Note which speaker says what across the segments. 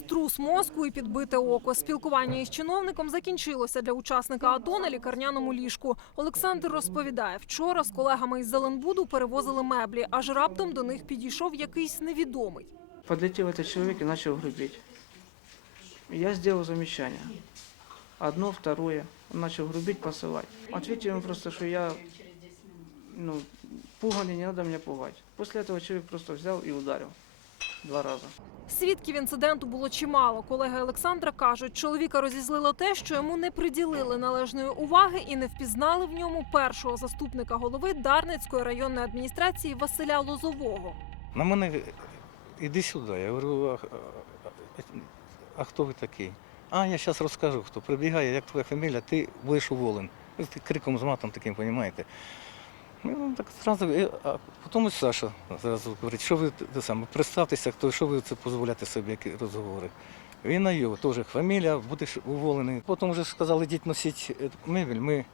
Speaker 1: Струс мозку і підбите око. Спілкування із чиновником закінчилося для учасника АТО на лікарняному ліжку. Олександр розповідає, вчора з колегами із Зеленбуду перевозили меблі, аж раптом до них підійшов якийсь невідомий.
Speaker 2: Подлетел этот человек и начал грубить. Я сделал замечание. Одно, второе. Он начал грубить, посылать. Ответил ему просто, что я ну, пуганый, не надо меня пугать. После этого человек просто взял и ударил. Два раза.
Speaker 1: Свідків інциденту було чимало. Колеги Олександра кажуть, чоловіка розізлило те, що йому не приділили належної уваги і не впізнали в ньому першого заступника голови Дарницької районної адміністрації Василя Лозового.
Speaker 3: На мене іди сюди. Я говорю, а, а, а хто ви такий? А, я зараз розкажу, хто прибігає, як твоя фамілія, ти будеш уволен. Ну, ти криком з матом таким, розумієте? Ну, так зразу, а потім Саша зразу говорить, що ви те саме, представтеся, хто, що ви це дозволяєте собі, які розговори. Він на його теж фамілія, будеш уволений. Потім вже сказали, йдіть носіть е, мебель. Ми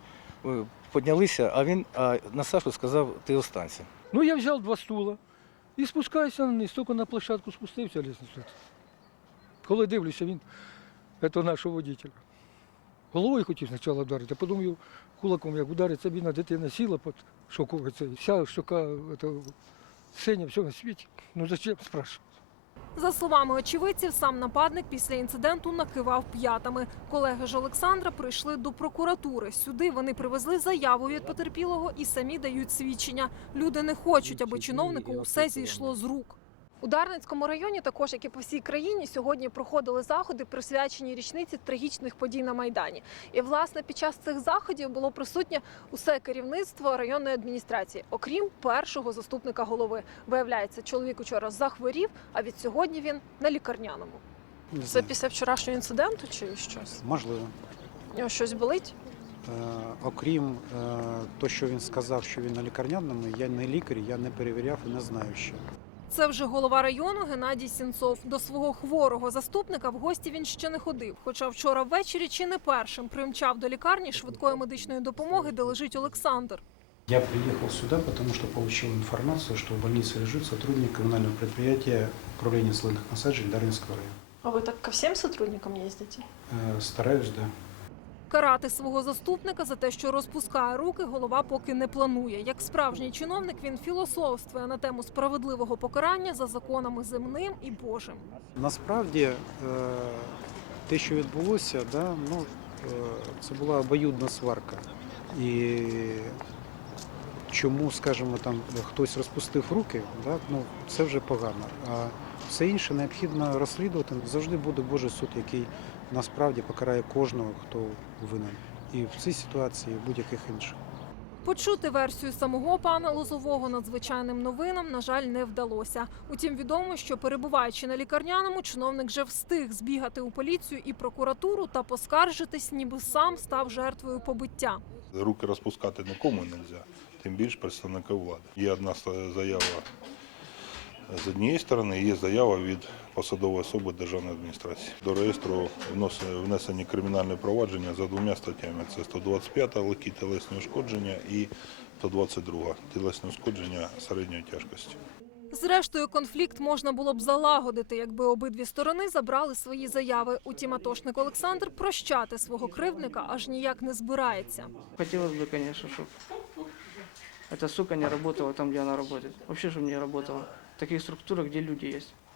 Speaker 3: е, піднялися, а він а на Сашу сказав, ти останься.
Speaker 4: Ну, я взял два стула і спускаюся на вниз, тільки на площадку спустився лісницю. Коли дивлюся, він це нашого водителя. Головою хотів спочатку вдарити, а його кулаком як удариться, бідна дитина сіла під шоковицею. Вся щока синя, все на світі. Ну зачем, спрашиваю.
Speaker 1: За словами очевидців, сам нападник після інциденту накивав п'ятами. Колеги ж Олександра прийшли до прокуратури. Сюди вони привезли заяву від потерпілого і самі дають свідчення. Люди не хочуть, аби чиновнику усе зійшло з рук. У Дарницькому районі, також як і по всій країні, сьогодні проходили заходи, присвячені річниці трагічних подій на майдані. І власне під час цих заходів було присутнє усе керівництво районної адміністрації, окрім першого заступника голови. Виявляється, чоловік учора захворів, а від сьогодні він на лікарняному. Це після вчорашнього інциденту чи щось?
Speaker 5: Можливо.
Speaker 1: У нього щось болить?
Speaker 5: Е, окрім е, того, що він сказав, що він на лікарняному, я не лікар, я не перевіряв і не знаю ще.
Speaker 1: Це вже голова району Геннадій Сінцов. До свого хворого заступника в гості він ще не ходив. Хоча вчора ввечері чи не першим примчав до лікарні швидкої медичної допомоги, де лежить Олександр.
Speaker 5: Я приехал сюда, потому что получил информацию, что в больнице лежит сотрудник коммунального предприятия управления зеленых насаджень Дарницкого района.
Speaker 1: А ви так ко всім сотрудникам їздите?
Speaker 5: Э, стараюсь, да.
Speaker 1: Карати свого заступника за те, що розпускає руки, голова поки не планує. Як справжній чиновник, він філософствує на тему справедливого покарання за законами земним і Божим.
Speaker 5: Насправді, е, те, що відбулося, да, ну, е, це була обоюдна сварка. І чому, скажімо, там хтось розпустив руки, да, ну, це вже погано. А все інше необхідно розслідувати. Завжди буде Божий суд, який насправді покарає кожного, хто винен. І в цій ситуації, і в будь-яких інших.
Speaker 1: Почути версію самого пана Лозового надзвичайним новинам, на жаль, не вдалося. Утім, відомо, що перебуваючи на лікарняному, чиновник вже встиг збігати у поліцію і прокуратуру та поскаржитись, ніби сам став жертвою побиття.
Speaker 6: Руки розпускати нікому не можна, тим більше представника влади. Є одна заява з однієї сторони, є заява від посадової особи державної адміністрації. До реєстру внесені кримінальне провадження за двома статтями: це 125 легкі тілесні ушкодження і 122 тілесне ушкодження середньої тяжкості.
Speaker 1: Зрештою, конфлікт можна було б залагодити, якби обидві сторони забрали свої заяви. Утім, атошник Олександр прощати свого кривдника аж ніяк не збирається.
Speaker 2: Хотелось бы, конечно, чтобы эта сука не работала там, где она работает. Вообще, чтобы не работала. В таких структурах, где люди есть.